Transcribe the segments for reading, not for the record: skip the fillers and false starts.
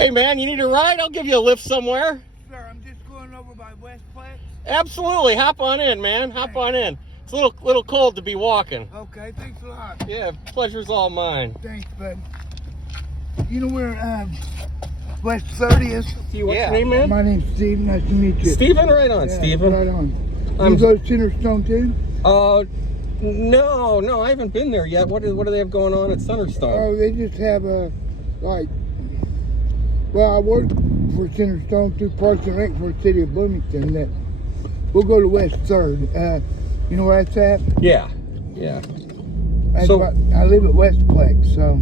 Hey, man, you need a ride? I'll give you a lift somewhere. Sir, I'm just going over by Westplex. Absolutely. Hop on in, man. Hop on in. It's a little cold to be walking. Okay, thanks a lot. Yeah, pleasure's all mine. Thanks, bud. You know where West 30th? What's your name, man? My name's Steve. Nice to meet you. Steven? Right on, Yeah, Steven. right on. You go to Centerstone too? No, I haven't been there yet. What do they have going on at Centerstone? Oh, they just have I work for Centerstone through Parks and Rec for the city of Bloomington. That we'll go to West 3rd. You know where that's at? Yeah. I live at Westplex, so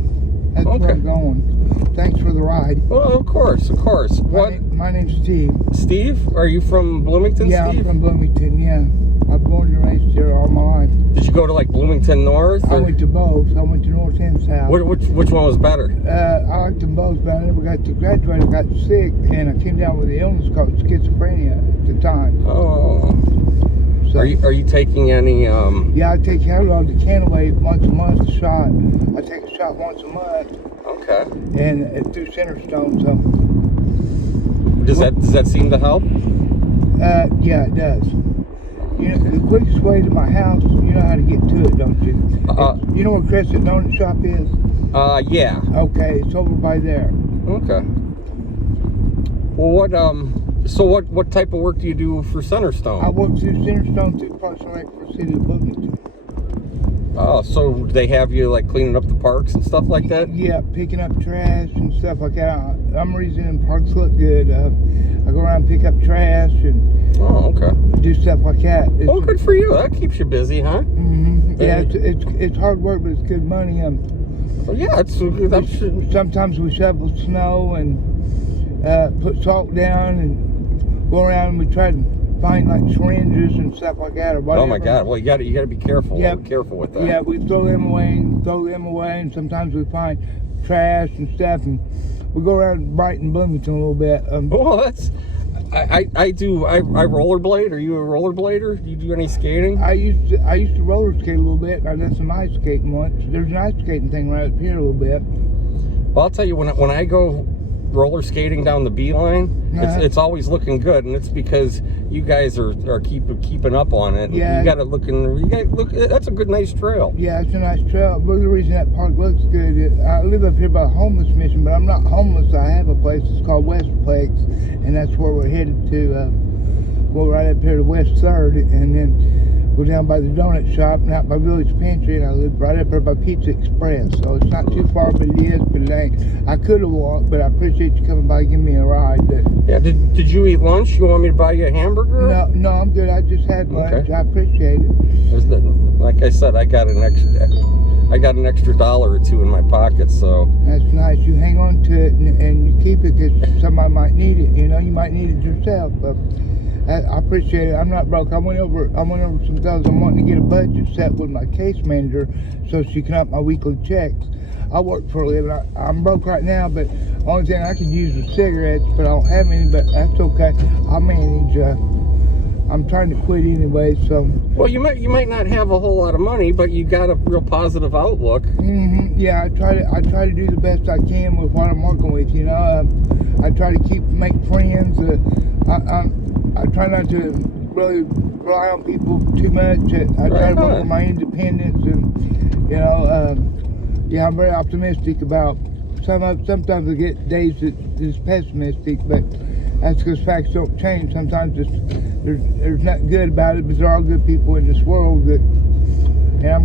that's where I'm going. Thanks for the ride. Well, of course. My name's Steve. Steve? Are you from Bloomington, Yeah, Steve? I'm from Bloomington, yeah. I've born and raised here all my life. Did you go to like Bloomington North? I went to both. I went to North and South. Which one was better? I liked them both, but I never got to graduate. I got sick, and I came down with an illness called schizophrenia at the time. Oh. So, are you taking any? Yeah, I take Adderall, Canaway once a month, a shot. I take a shot once a month. Okay. And through Centerstone, so. Does that seem to help? Yeah, it does. You know, the quickest way to my house, you know how to get to it, don't you? You know where Crescent Donut Shop is? Yeah. Okay, it's over by there. Okay. Well, what type of work do you do for Centerstone? I work through Centerstone through Parks and Rec for the city of Bloomington. Oh, so they have you like cleaning up the parks and stuff like that? Yeah, picking up trash and stuff like that. I'm reason parks look good. I go around and pick up trash and do stuff like that. Well, good for you. That keeps you busy, huh? Mm-hmm. Yeah, it's hard work, but it's good money. Sometimes we shovel snow and put salt down and go around and we try to find like syringes and stuff like that or whatever. Oh my God! Well, you got to be careful. Yeah, be careful with that. Yeah, we throw them away, and sometimes we find trash and stuff, and we go around Brighton, Bloomington a little bit. Well, that's. I rollerblade. Are you a rollerblader? Do you do any skating? I used to roller skate a little bit. I did some ice skating once. There's an ice skating thing right up here a little bit. Well, I'll tell you, when I go roller skating down the beeline, it's always looking good, and it's because you guys are keeping up on it. Yeah, you got it looking. That's a good, nice trail. Yeah, it's a nice trail. But the reason that park looks good is I live up here by a homeless mission, but I'm not homeless. I have a place. It's called Westplex, and that's where we're headed to. Go right up here to West 3rd, and then go down by the donut shop and out by Village Pantry, and I live right up there by Pizza Express. So it's not too far, but it is. But it ain't. I could have walked, but I appreciate you coming by and giving me a ride. Yeah. Did you eat lunch? You want me to buy you a hamburger? No, I'm good. I just had lunch. Okay. I appreciate it. Like I said, I got an extra $1 or $2 in my pocket, so. That's nice. You hang on to it and you keep it because somebody might need it. You know, you might need it yourself. But I appreciate it. I'm not broke. I went over some things. I'm wanting to get a budget set with my case manager so she can up my weekly checks. I work for a living. I'm broke right now, but the only thing I could use is cigarettes, but I don't have any, but that's okay. I'll manage. I'm trying to quit anyway, so. Well, you might not have a whole lot of money, but you got a real positive outlook. Mm-hmm. Yeah, I try to do the best I can with what I'm working with. You know, I try to make friends. I try not to really rely on people too much. I try to work on my independence, and you know, yeah, I'm very optimistic about. Sometimes I get days that's pessimistic, but that's because facts don't change. Sometimes there's nothing good about it, but there are good people in this world and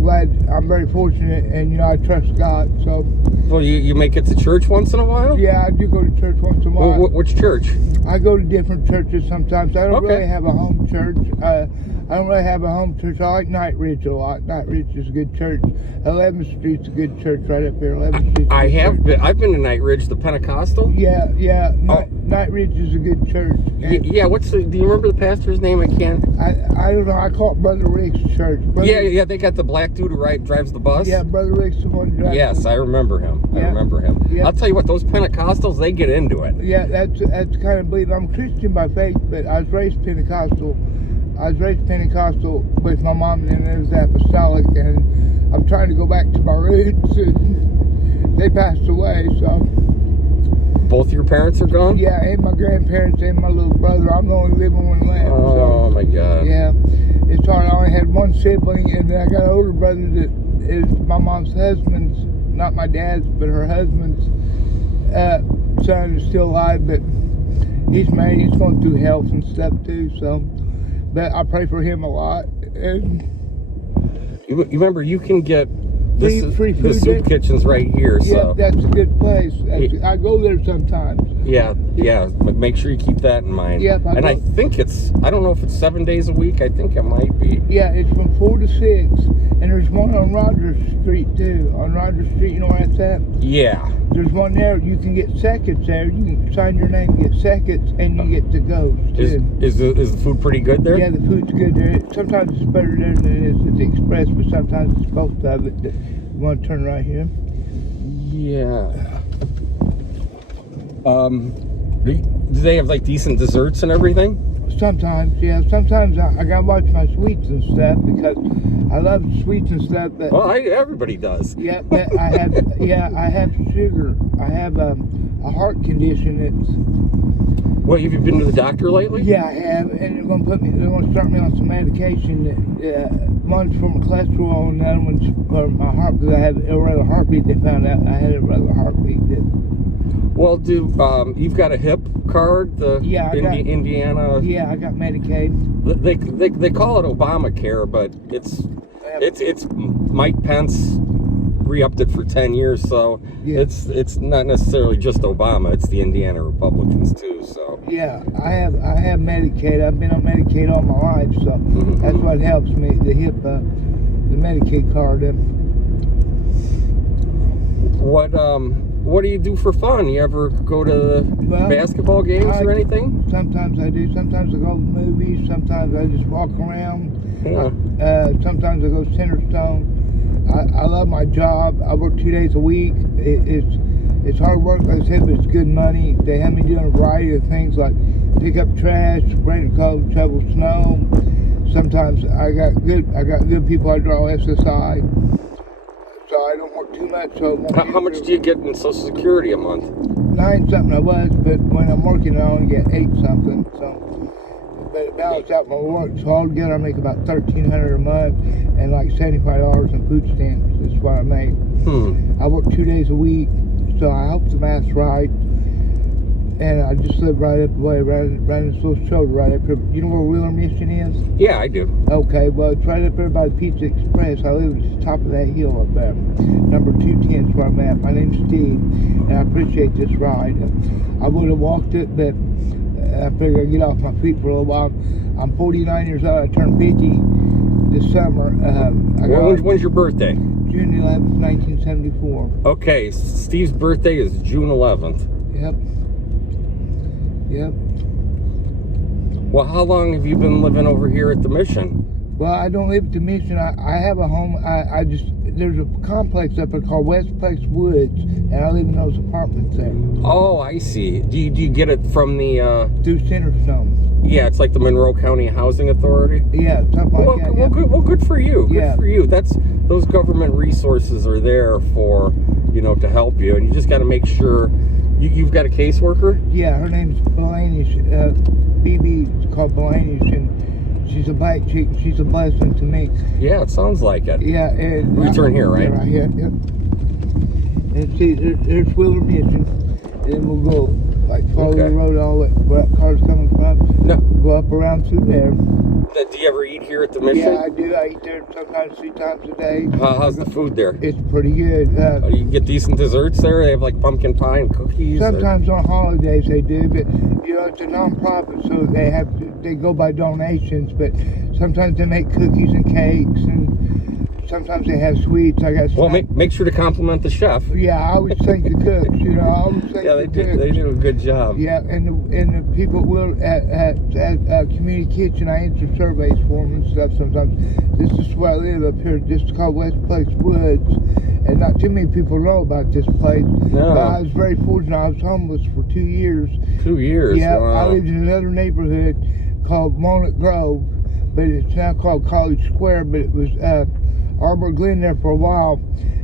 I'm very fortunate, and you know, I trust God. So. Well, you make it to church once in a while? Yeah, I do go to church once in a while. Well, which church? I go to different churches sometimes. I don't really have a home church. I don't really have a home church. I like Night Ridge a lot. Night Ridge is a good church. 11th Street's a good church right up here. 11th Street's I've been to Night Ridge, the Pentecostal. Yeah. Night Ridge is a good church. Yeah. Do you remember the pastor's name? I don't know. I call it Brother Rick's church. Yeah. They got the black dude who drives the bus. Yeah, Brother Rick's the one who drives. Yes, I remember him. Yeah. I remember him. Yeah. I'll tell you what, those Pentecostals, they get into it. Yeah, that's kind of believe. I'm Christian by faith, but I was raised Pentecostal. With my mom, and then it was apostolic, and I'm trying to go back to my roots, and they passed away, so. both your parents are gone? Yeah, and my grandparents and my little brother. I'm the only living one left. Oh, my God. Yeah, it's hard. I only had one sibling, and then I got an older brother that is my mom's husband's, not my dad's, but her husband's son is still alive, but he's married. He's going through health and stuff too. So, but I pray for him a lot. And you remember, you can get free food. The soup kitchen's right here. Yeah, So that's a good place. I go there sometimes. yeah. But make sure you keep that in mind. Yeah, and I think I don't know if it's 7 days a week. I think it might be. Yeah, it's from 4 to 6, and there's one on Rogers Street too. On Rogers Street, you know where that's at? Yeah. There's one there. You can get seconds there. You can sign your name, get seconds, and you get to go too. Is the food pretty good there? Yeah, the food's good there. Sometimes it's better there than it is at the Express, but sometimes it's both of it. You want to turn right here? Yeah. Do they have like decent desserts and everything? Sometimes, yeah. Sometimes I gotta watch my sweets and stuff because I love sweets and stuff. But Well, everybody does. yeah, but I have sugar. I have a heart condition. What, have you been to the doctor lately? Yeah, I have, and they're gonna start me on some medication. One's for my cholesterol, and the other one's for my heart because I have irregular heartbeat. They found out I had irregular heartbeat. Well, you've got a HIP card, Indiana. Yeah, I got Medicaid. They call it Obamacare, but it's Mike Pence re-upped it for 10 years, so yeah. It's not necessarily just Obama, it's the Indiana Republicans too. So yeah, I have Medicaid. I've been on Medicaid all my life, so that's what helps me. The HIP, the Medicaid card. What do you do for fun? You ever go to basketball games or anything? Sometimes I do. Sometimes I go to movies. Sometimes I just walk around. Yeah. Sometimes I go Centerstone. I love my job. I work 2 days a week. It's hard work, like I said, but it's good money. They have me doing a variety of things like pick up trash, bring the cold, shovel snow. Sometimes I got good people I draw SSI. So I don't work too much. So how much do you get in Social Security a month? 9 something I was, but when I'm working I only get 8 something. So, but it balances out my work. So altogether I make about $1,300 a month and like $75 in food stamps. That's what I make. I work 2 days a week, so I hope the math's right. And I just live right up the way, right in this little shoulder right up here. You know where Wheeler Mission is? Yeah, I do. Okay, well, it's right up there by the Pizza Express. I live at the top of that hill up there. Number 210 is where I'm at. My name's Steve, and I appreciate this ride. I would have walked it, but I figured I'd get off my feet for a little while. I'm 49 years old. I turned 50 this summer. When's your birthday? June 11th, 1974. Okay, Steve's birthday is June 11th. Yep. Well, how long have you been living over here at the Mission? Well, I don't live at the Mission. I have a home. There's a complex up there called Westplex Woods, and I live in those apartments there. Oh, I see. Do you get it from the through Centerstone? Yeah, it's like the Monroe County Housing Authority. Yeah, something like that. Well, good for you. Good for you. Those government resources are there for to help you, and you just got to make sure. You've got a caseworker? Yeah, her name's Blaney. BB, it's called Blaney, and she's a black chick. She's a blessing to me. Yeah, it sounds like it. Yeah, and we turn here, right? Yeah, right here. Yep. And see, there's Wheeler Mission, and then we'll go follow the road all the way where that car's coming from. No. Go up around through there. Do you ever eat here at the Mission? Yeah, I do. I eat there sometimes 3 times a day. How's the food there? It's pretty good. You can get decent desserts there? They have like pumpkin pie and cookies? Sometimes on holidays they do, but it's a non-profit, so they go by donations, but sometimes they make cookies and cakes, and sometimes they have sweets. Well, make sure to compliment the chef. Yeah, I always thank the cooks. I always thank the cooks. They do a good job. Yeah, and the people will at Community Kitchen. I answer surveys for them and stuff sometimes. This is where I live up here. This is called Westplex Woods, and not too many people know about this place. No. But I was very fortunate. I was homeless for 2 years. 2 years. Yeah, wow. I lived in another neighborhood called Walnut Grove, but it's now called College Square. But it was Arbor Glen there for a while,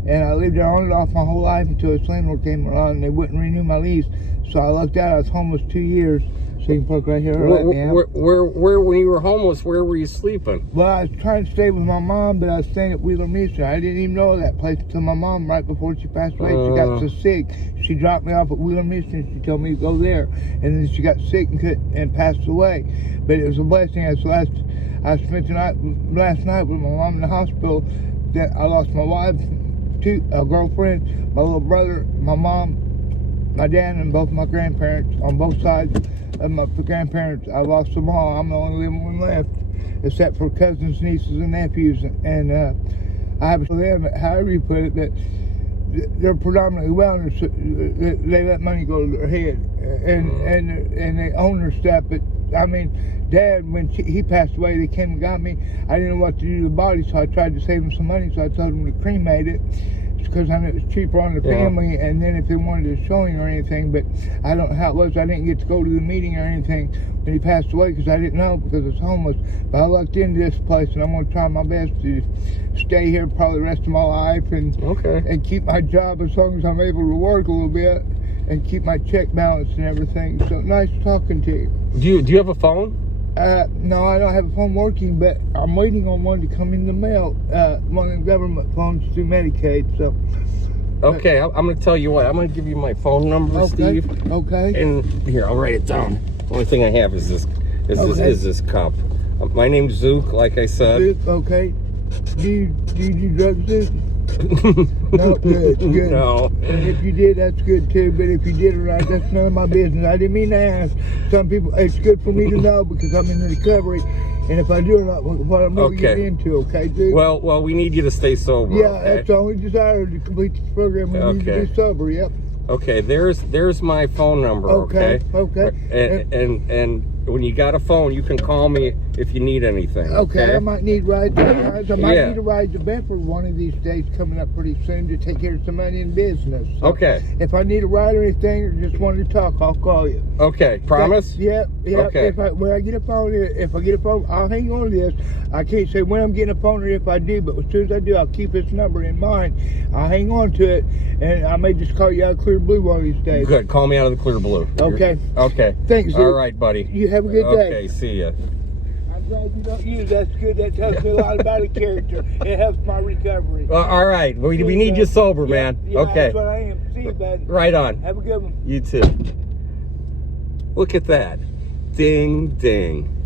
and I lived there on and off my whole life until this landlord came along and they wouldn't renew my lease. So I lucked out. I was homeless 2 years. So you can park right here right now. Where when you were homeless, where were you sleeping? Well, I was trying to stay with my mom, but I was staying at Wheeler Mission. I didn't even know that place until my mom, right before she passed away, she got so sick. She dropped me off at Wheeler Mission. She told me to go there, and then she got sick and passed away. But it was a blessing. I spent the night last night with my mom in the hospital. Then I lost my wife, a girlfriend, my little brother, my mom, my dad, and both my grandparents on both sides of my grandparents. I lost them all. I'm the only living one left, except for cousins, nieces, and nephews. And I have them, however you put it, that they're predominantly wellness. They let money go to their head, and they own their stuff. But I mean, Dad, when he passed away, they came and got me. I didn't know what to do to the body, so I tried to save him some money. So I told them to cremate it, because I knew it was cheaper on the family, and then if they wanted a showing or anything. But I don't know how it was. I didn't get to go to the meeting or anything when he passed away, because I didn't know, because I was homeless. But I lucked into this place, and I'm going to try my best to stay here probably the rest of my life, and keep my job as long as I'm able to work a little bit, and keep my check balance and everything. So nice talking to you. Do you have a phone? No, I don't have a phone working, but I'm waiting on one to come in the mail. One of the government phones through Medicaid. So. Okay, I'm going to tell you what. I'm going to give you my phone number, Steve. Okay. And here, I'll write it down. The only thing I have is this cup. My name's Zook, like I said. Zook, okay. Do you do drugs, Zook? No, good. No. And if you did, that's good too. But if you did it right, that's none of my business. I didn't mean to ask. Some people, it's good for me to know, because I'm in recovery, and if I do or not, what I'm really getting into. Okay, dude. Well, we need you to stay sober. Yeah, okay? That's the only desire, to complete this program. We need to be sober. Yep. Okay, there's my phone number. Okay. And when you got a phone, you can call me if you need anything. Okay, I might need rides. I might need a ride to Bedford one of these days coming up pretty soon to take care of some money in business. So okay. If I need a ride or anything, or just wanted to talk, I'll call you. Okay, promise? Yeah. Okay. When I get a phone, I'll hang on to this. I can't say when I'm getting a phone or if I do, but as soon as I do, I'll keep this number in mind. I'll hang on to it, and I may just call you out of clear blue one of these days. Good. Call me out of the clear blue. Okay. Okay. Thanks, All right, buddy. You have a good day. Okay, see ya. I'm glad you don't use that's good. That tells me a lot about a character. It helps my recovery. All right. We need you sober, man. Yeah, okay. That's what I am. See you, bud. Right on. Have a good one. You too. Look at that. Ding, ding.